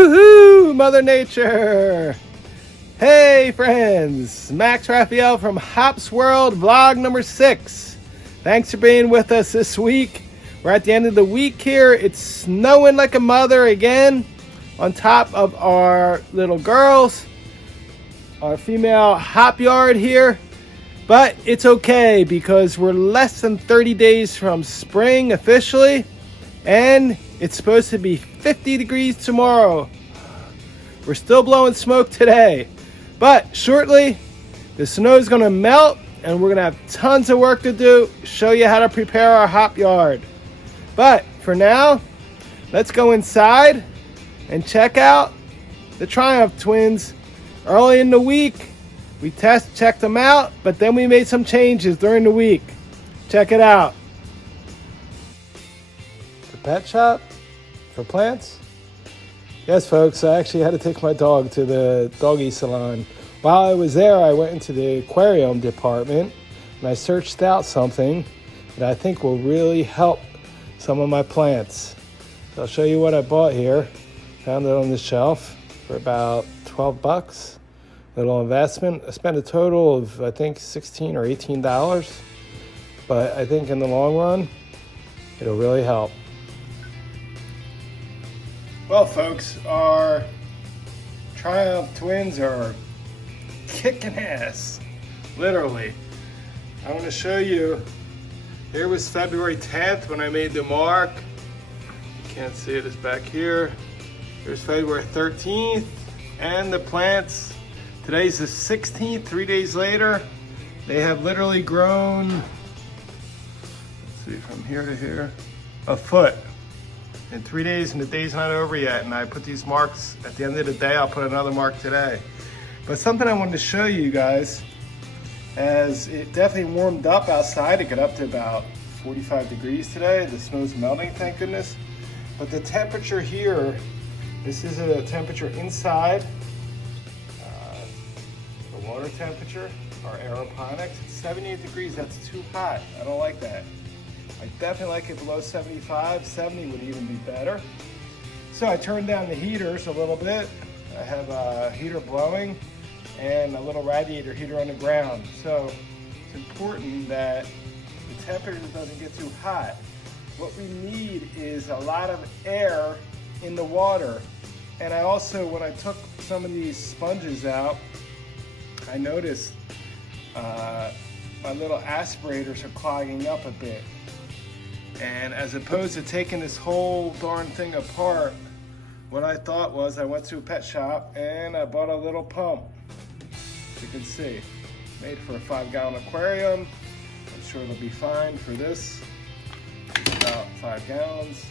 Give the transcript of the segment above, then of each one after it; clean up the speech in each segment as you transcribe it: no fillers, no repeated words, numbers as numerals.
Woohoo, Mother Nature! Hey friends, Max Raphael from Hops World, vlog number 6. Thanks for being with us this week. We're at the end of the week here. It's snowing like a mother again on top of our little girls, our female hop yard here. But it's okay because we're less than 30 days from spring officially, and it's supposed to be 50 degrees tomorrow. We're still blowing smoke today, but shortly the snow is going to melt and we're going to have tons of work to do, show you how to prepare our hop yard. But for now, let's go inside and check out the Triumph twins. Early in the week, we checked them out, but then we made some changes during the week. Check it out. The pet shop for plants? Yes, folks, I actually had to take my dog to the doggy salon. While I was there, I went into the aquarium department and I searched out something that I think will really help some of my plants. So I'll show you what I bought here. Found it on the shelf for about 12 bucks. Little investment. I spent a total of, I think, $16 or $18. But I think in the long run, it'll really help. Well, folks, our Triumph twins are kicking ass, literally. I want to show you. Here was February 10th when I made the mark. You can't see it, it's back here. Here's February 13th, and the plants. Today's the 16th, 3 days later. They have literally grown, let's see, from here to here, a foot. In 3 days, and the day's not over yet. And I put these marks at the end of the day. I'll put another mark today. But something I wanted to show you guys, as it definitely warmed up outside. It got up to about 45 degrees today. The snow's melting, thank goodness. But the temperature here, this is a temperature inside. The water temperature, our aeroponics, it's 78 degrees. That's too hot. I don't like that. I definitely like it below 75. 70 would even be better. So I turned down the heaters a little bit. I have a heater blowing and a little radiator heater on the ground. So it's important that the temperature doesn't get too hot. What we need is a lot of air in the water. And I also, when I took some of these sponges out, I noticed my little aspirators are clogging up a bit. And as opposed to taking this whole darn thing apart, what I thought was I went to a pet shop and I bought a little pump. As you can see, made for a 5-gallon aquarium. I'm sure it'll be fine for this. It's about 5 gallons,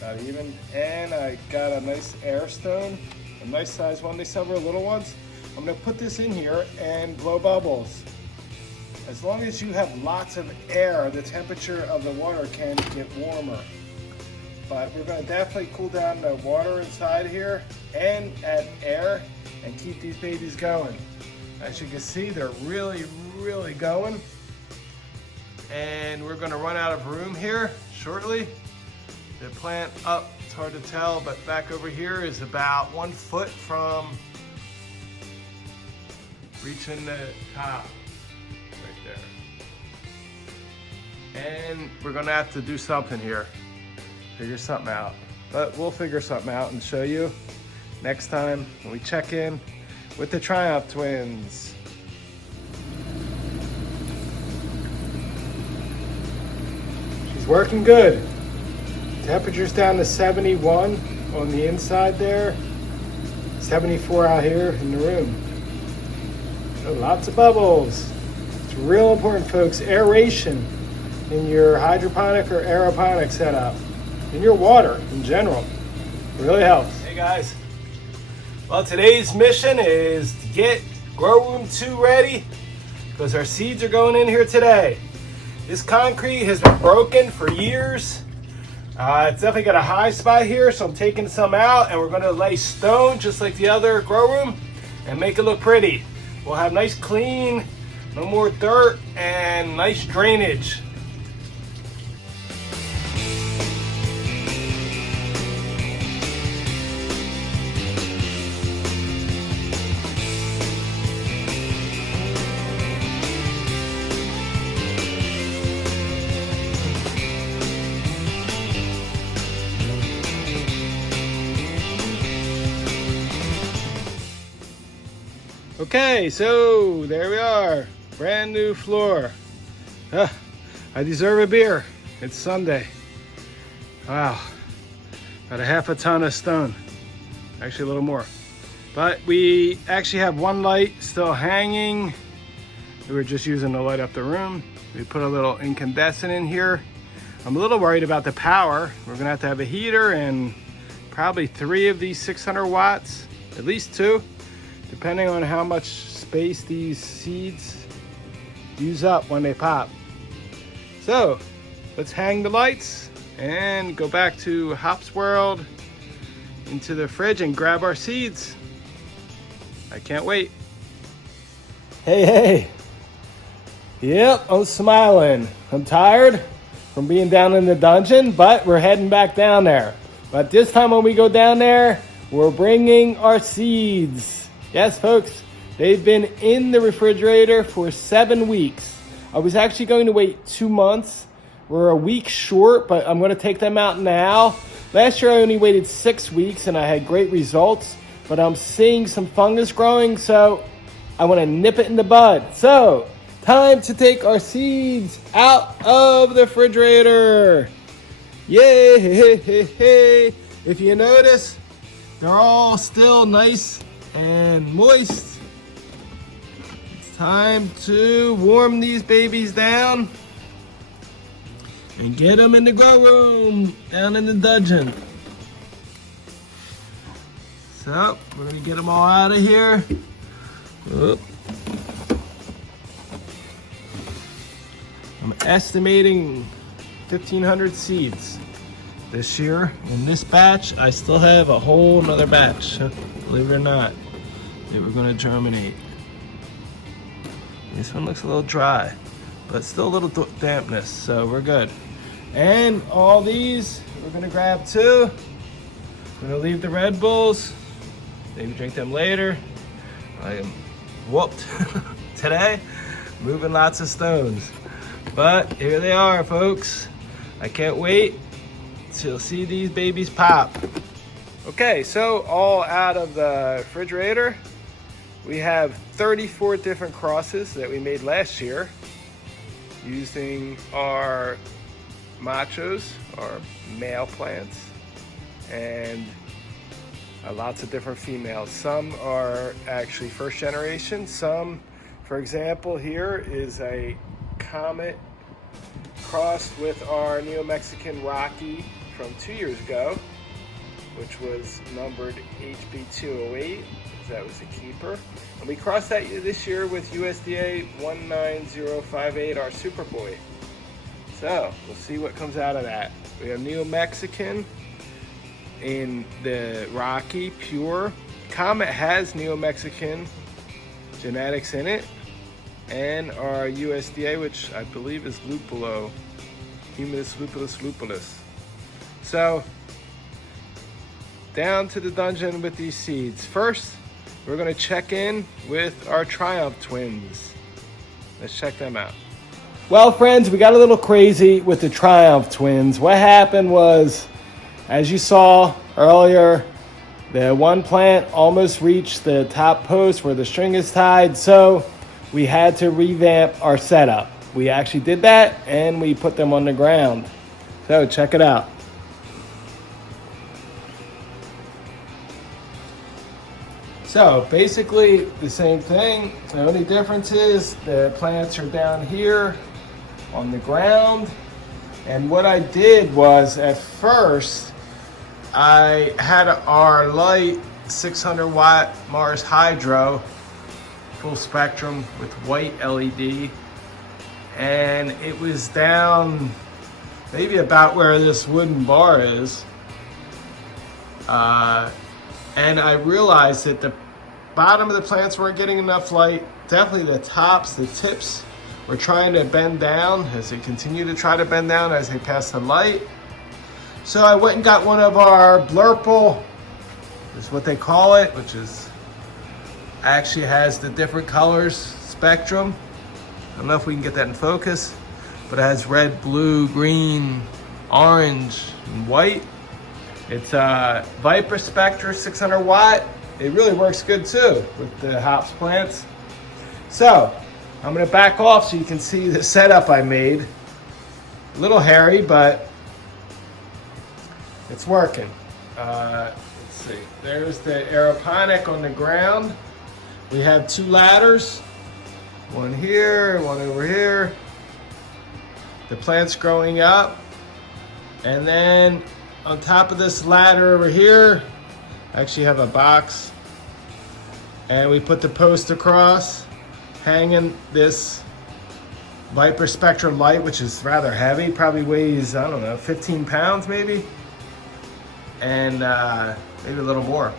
not even. And I got a nice air stone, a nice size one. They sell real little ones. I'm gonna put this in here and blow bubbles. As long as you have lots of air, the temperature of the water can get warmer. But we're going to definitely cool down the water inside here and add air and keep these babies going. As you can see, they're really, really going. And we're going to run out of room here shortly. The plant up, it's hard to tell, but back over here is about 1 foot from reaching the top. And we're gonna have to do something here, figure something out. But we'll figure something out and show you next time when we check in with the Triumph twins. She's working good. Temperature's down to 71 on the inside there, 74 out here in the room. So lots of bubbles. It's real important, folks. Aeration in your hydroponic or aeroponic setup, in your water in general. It really helps. Hey guys. Well, today's mission is to get Growroom 2 ready because our seeds are going in here today. This concrete has been broken for years. It's definitely got a high spot here, so I'm taking some out and we're gonna lay stone just like the other Growroom and make it look pretty. We'll have nice clean, no more dirt, and nice drainage. Okay, so there we are. Brand new floor. I deserve a beer. It's Sunday. Wow. About a half a ton of stone. Actually a little more. But we actually have one light still hanging. We were just using to light up the room. We put a little incandescent in here. I'm a little worried about the power. We're gonna have a heater and probably 3 of these 600 watts, at least 2, depending on how much space these seeds use up when they pop. So let's hang the lights and go back to Hop's World into the fridge and grab our seeds. I can't wait. Hey. Yep, I'm smiling. I'm tired from being down in the dungeon, but we're heading back down there. But this time when we go down there, we're bringing our seeds. Yes, folks, they've been in the refrigerator for 7 weeks. I was actually going to wait 2 months. We're a week short, but I'm going to take them out now. Last year I only waited 6 weeks and I had great results, but I'm seeing some fungus growing, so I want to nip it in the bud. So, time to take our seeds out of the refrigerator. Yay! If you notice, they're all still nice and moist. It's time to warm these babies down and get them in the grow room down in the dungeon. So we're gonna get them all out of here. Oop. I'm estimating 1,500 seeds this year. In this batch, I still have a whole nother batch, believe it or not, that we're gonna germinate. This one looks a little dry, but still a little dampness, so we're good. And all these, we're gonna grab 2. We're gonna leave the Red Bulls, maybe drink them later. I am whooped today, moving lots of stones. But here they are, folks. I can't wait to see these babies pop. Okay, so all out of the refrigerator. We have 34 different crosses that we made last year using our machos, our male plants, and lots of different females. Some are actually first generation. Some, for example, here is a Comet crossed with our Neo-Mexican Rocky from 2 years ago, which was numbered HB208. That was a keeper. And we crossed that this year with USDA 19058, our Superboy. So we'll see what comes out of that. We have Neo-Mexican in the Rocky Pure. Comet has Neo-Mexican genetics in it, and our USDA, which I believe is Lupulo, Humidus lupulus lupulus. So down to the dungeon with these seeds. First, we're gonna check in with our Triumph twins. Let's check them out. Well, friends, we got a little crazy with the Triumph twins. What happened was, as you saw earlier, the one plant almost reached the top post where the string is tied, so we had to revamp our setup. We actually did that, and we put them on the ground. So check it out. So basically the same thing. The only difference is the plants are down here on the ground. And what I did was, at first, I had our light 600 watt Mars Hydro, full spectrum with white LED. And it was down maybe about where this wooden bar is. And I realized that the bottom of the plants weren't getting enough light. Definitely the tops, the tips were trying to bend down as they continue to try to bend down as they pass the light. So I went and got one of our Blurple, is what they call it, which is actually has the different colors spectrum. I don't know if we can get that in focus, but it has red, blue, green, orange, and white. It's a Viper Spectra 600 watt. it really works good too with the hops plants. So I'm gonna back off so you can see the setup I made. A little hairy, but it's working. Let's see, there's the aeroponic on the ground. We have 2 ladders, one here, one over here. The plant's growing up. And then on top of this ladder over here, I actually have a box. And we put the post across, hanging this Viper Spectrum light, which is rather heavy, probably weighs, I don't know, 15 pounds maybe. And maybe a little more.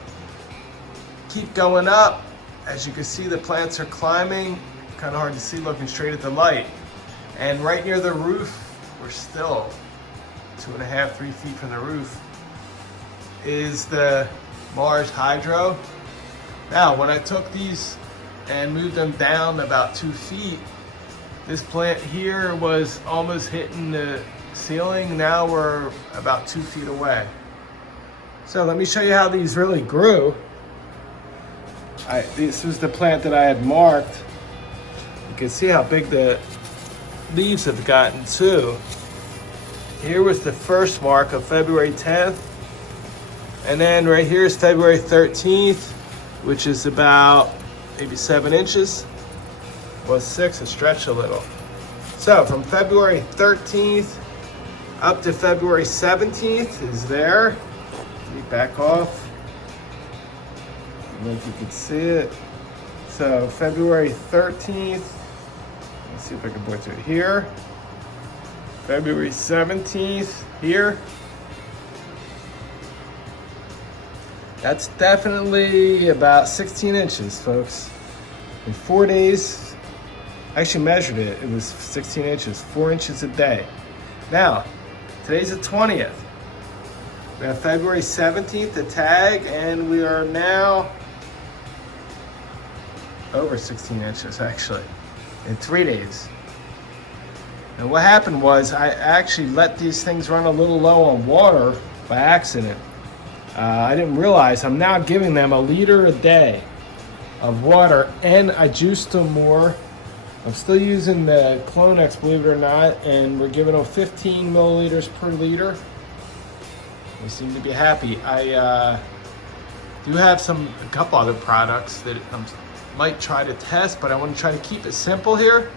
Keep going up. As you can see, the plants are climbing. Kind of hard to see looking straight at the light. And right near the roof, we're still 2.5, 3 feet from the roof, is the Mars Hydro. Now, when I took these and moved them down about 2 feet, this plant here was almost hitting the ceiling. Now we're about 2 feet away. So let me show you how these really grew. This was the plant that I had marked. You can see how big the leaves have gotten too. Here was the first mark of February 10th. And then right here is February 13th, which is about maybe 7 inches. Was 6, it stretched a little. So from February 13th up to February 17th is there. Let me back off. I don't know if you can see it. So February 13th, let's see if I can point to it here. February 17th here. That's definitely about 16 inches, folks. In 4 days, I actually measured it. It was 16 inches, 4 inches a day. Now, today's the 20th. We have February 17th to tag, and we are now over 16 inches actually in 3 days. And what happened was I actually let these things run a little low on water by accident. I didn't realize I'm now giving them 1 liter a day of water, and I juiced them more. I'm still using the Clonex, believe it or not, and we're giving them 15 milliliters per liter. They seem to be happy. I do have a couple other products that might try to test, but I want to try to keep it simple here.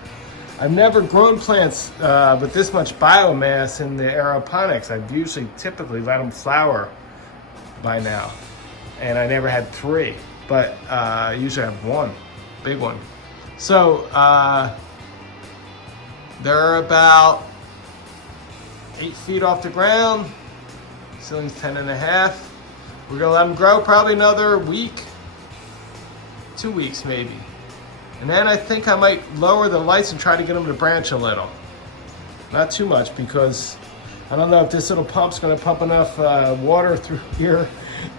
I've never grown plants with this much biomass in the aeroponics. I've typically let them flower by now, and I never had 3, but I usually have 1, big one. So they're about 8 feet off the ground. Ceiling's 10.5. We're gonna let them grow probably another week, 2 weeks maybe. And then I think I might lower the lights and try to get them to branch a little. Not too much, because I don't know if this little pump's gonna pump enough water through here,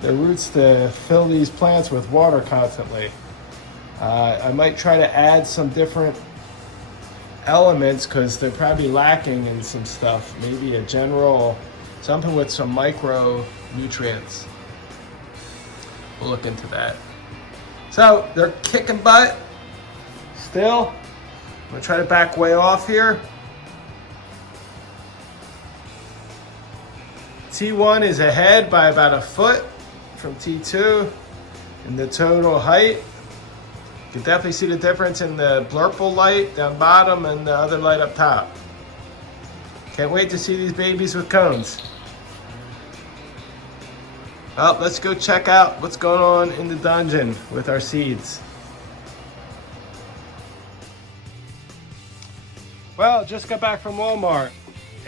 the roots, to fill these plants with water constantly. I might try to add some different elements, because they're probably lacking in some stuff. Maybe a general, something with some micronutrients. We'll look into that. So they're kicking butt still. I'm gonna try to back way off here. T1 is ahead by about 1 foot from T2 in the total height. You can definitely see the difference in the blurple light down bottom and the other light up top. Can't wait to see these babies with cones. Well, let's go check out what's going on in the dungeon with our seeds. Well, just got back from Walmart,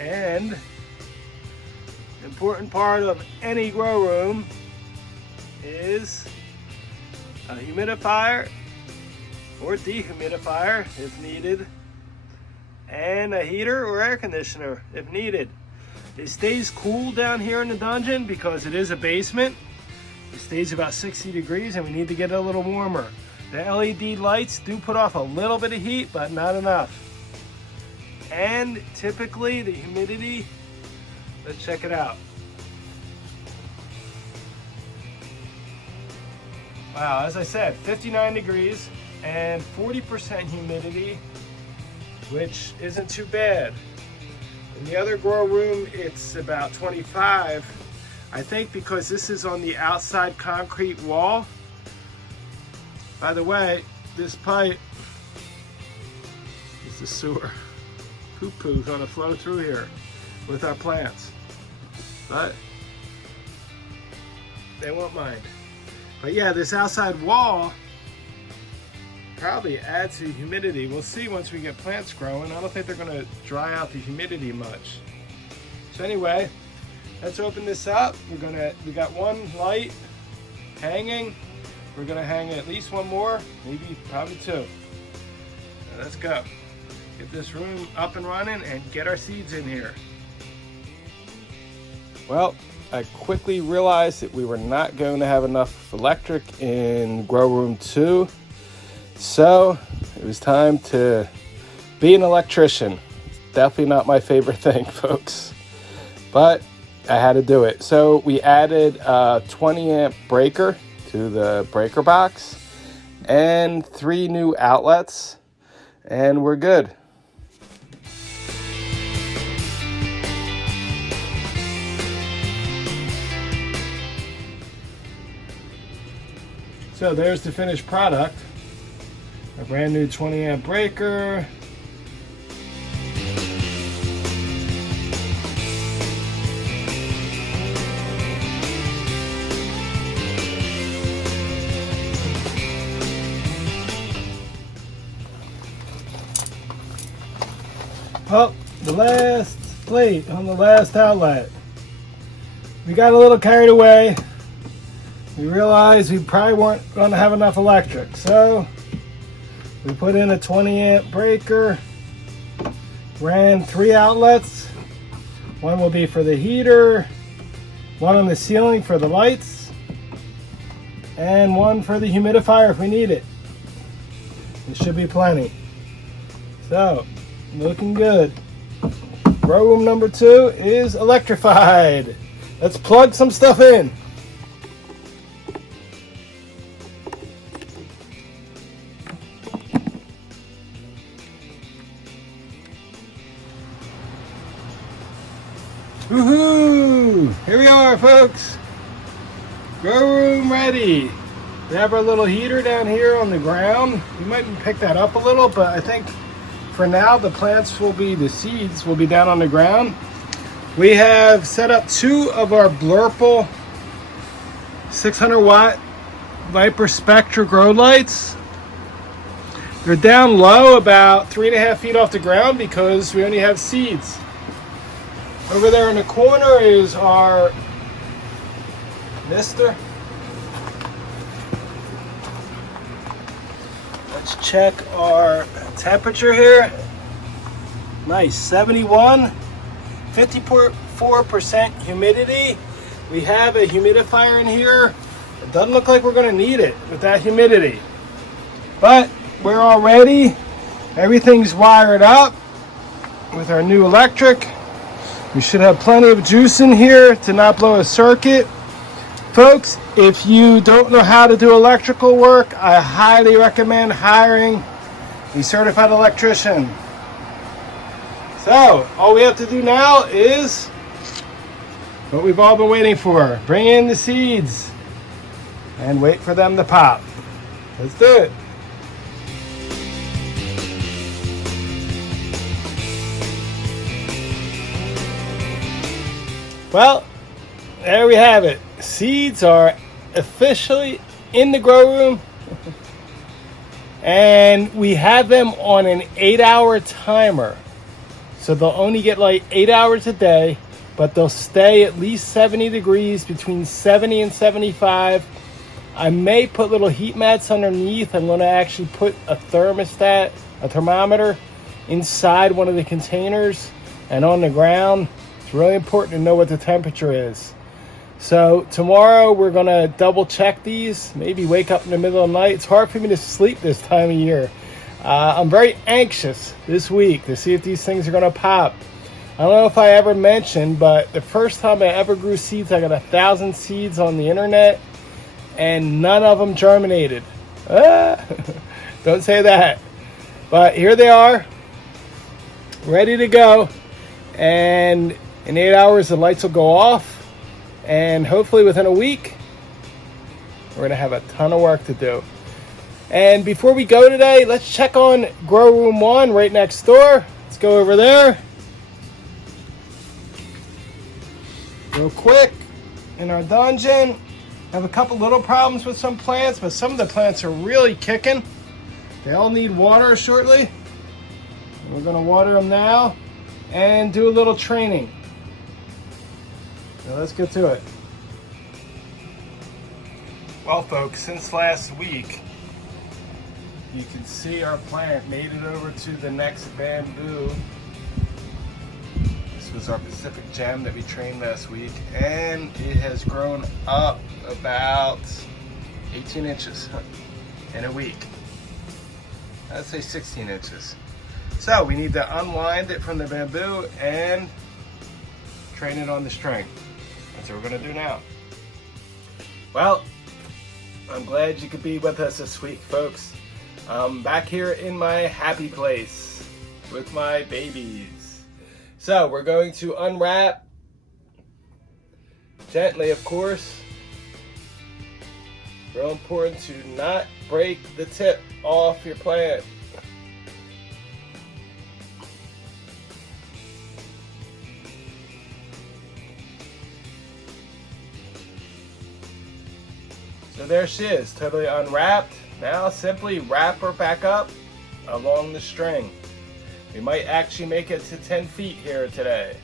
and the important part of any grow room is a humidifier or dehumidifier if needed, and a heater or air conditioner if needed. It stays cool down here in the dungeon because it is a basement. It stays about 60 degrees and we need to get it a little warmer. The LED lights do put off a little bit of heat, but not enough. And typically the humidity, let's check it out. Wow, as I said, 59 degrees and 40% humidity, which isn't too bad. In the other grow room, it's about 25. I think because this is on the outside concrete wall. By the way, this pipe is the sewer. Poo-poo's gonna flow through here with our plants. But they won't mind. But yeah, this outside wall probably adds to humidity. We'll see once we get plants growing. I don't think they're gonna dry out the humidity much. So anyway, let's open this up. We got one light hanging. We're gonna hang at least one more, maybe probably two. Now let's go. Get this room up and running and get our seeds in here. Well, I quickly realized that we were not going to have enough electric in grow room 2. So it was time to be an electrician. Definitely not my favorite thing, folks, but I had to do it. So we added a 20 amp breaker to the breaker box and 3 new outlets, and we're good. So there's the finished product. A brand new 20 amp breaker. Oh, the last plate on the last outlet. We got a little carried away. We realized we probably weren't going to have enough electric, so we put in a 20 amp breaker, ran 3 outlets. One will be for the heater, one on the ceiling for the lights, and one for the humidifier if we need it. It should be plenty. So, looking good. Grow room number 2 is electrified. Let's plug some stuff in. Woohoo! Here we are, folks. Grow room ready. We have our little heater down here on the ground. You might pick that up a little, but I think for now the seeds will be down on the ground. We have set up 2 of our Blurple 600 watt Viper Spectra grow lights. They're down low, about 3.5 feet off the ground, because we only have seeds. Over there in the corner is our mister. Let's check our temperature here. Nice, 71, 54% humidity. We have a humidifier in here. It doesn't look like we're going to need it with that humidity. But we're all ready. Everything's wired up with our new electric. We should have plenty of juice in here to not blow a circuit. Folks, if you don't know how to do electrical work, I highly recommend hiring a certified electrician. So, all we have to do now is what we've all been waiting for. Bring in the seeds and wait for them to pop. Let's do it. Well, there we have it. Seeds are officially in the grow room. And we have them on an 8-hour timer. So they'll only get like 8 hours a day, but they'll stay at least 70 degrees, between 70 and 75. I may put little heat mats underneath. I'm going to actually put a thermostat, a thermometer, inside one of the containers and on the ground. It's really important to know what the temperature is. So tomorrow we're going to double check these, maybe wake up in the middle of the night. It's hard for me to sleep this time of year. I'm very anxious this week to see if these things are going to pop. I don't know if I ever mentioned, but the first time I ever grew seeds, I got 1,000 seeds on the internet. and none of them germinated. Don't say that. But here they are, ready to go. And in 8 hours, the lights will go off. And hopefully within a week, we're going to have a ton of work to do. And before we go today, let's check on Grow Room 1 right next door. Let's go over there. Real quick, in our dungeon, have a couple little problems with some plants, but some of the plants are really kicking. They all need water shortly. We're going to water them now and do a little training. Now let's get to it. Well, folks, since last week, you can see our plant made it over to the next bamboo. This was our Pacific gem that we trained last week, and it has grown up about 18 inches in a week. I'd say 16 inches. So we need to unwind it from the bamboo and train it on the string. That's what we're gonna do now. Well, I'm glad you could be with us this week, folks. I'm back here in my happy place with my babies. So we're going to unwrap gently, of course. Real important to not break the tip off your plant. So there she is, totally unwrapped. Now simply wrap her back up along the string. We might actually make it to 10 feet here today.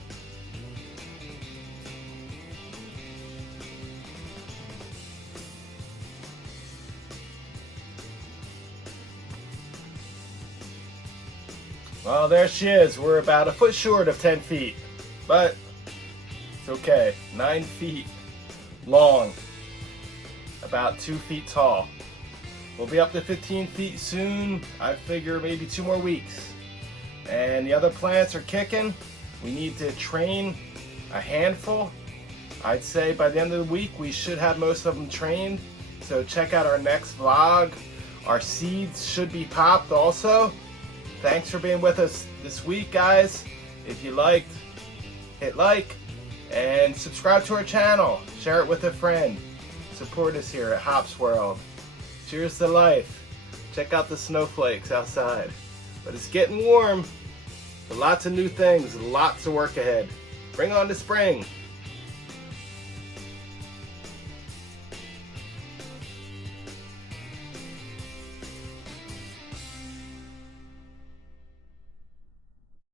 Well, there she is. We're about a foot short of 10 feet, but it's okay. 9 feet long, about 2 feet tall. We'll be up to 15 feet soon. I figure maybe 2 more weeks. And the other plants are kicking. We need to train a handful. I'd say by the end of the week, we should have most of them trained. So check out our next vlog. Our seeds should be popped also. Thanks for being with us this week, guys. If you liked, hit like and subscribe to our channel. Share it with a friend. Support us here at Hops World. Cheers to life. Check out the snowflakes outside. But it's getting warm. Lots of new things, lots of work ahead. Bring on the spring.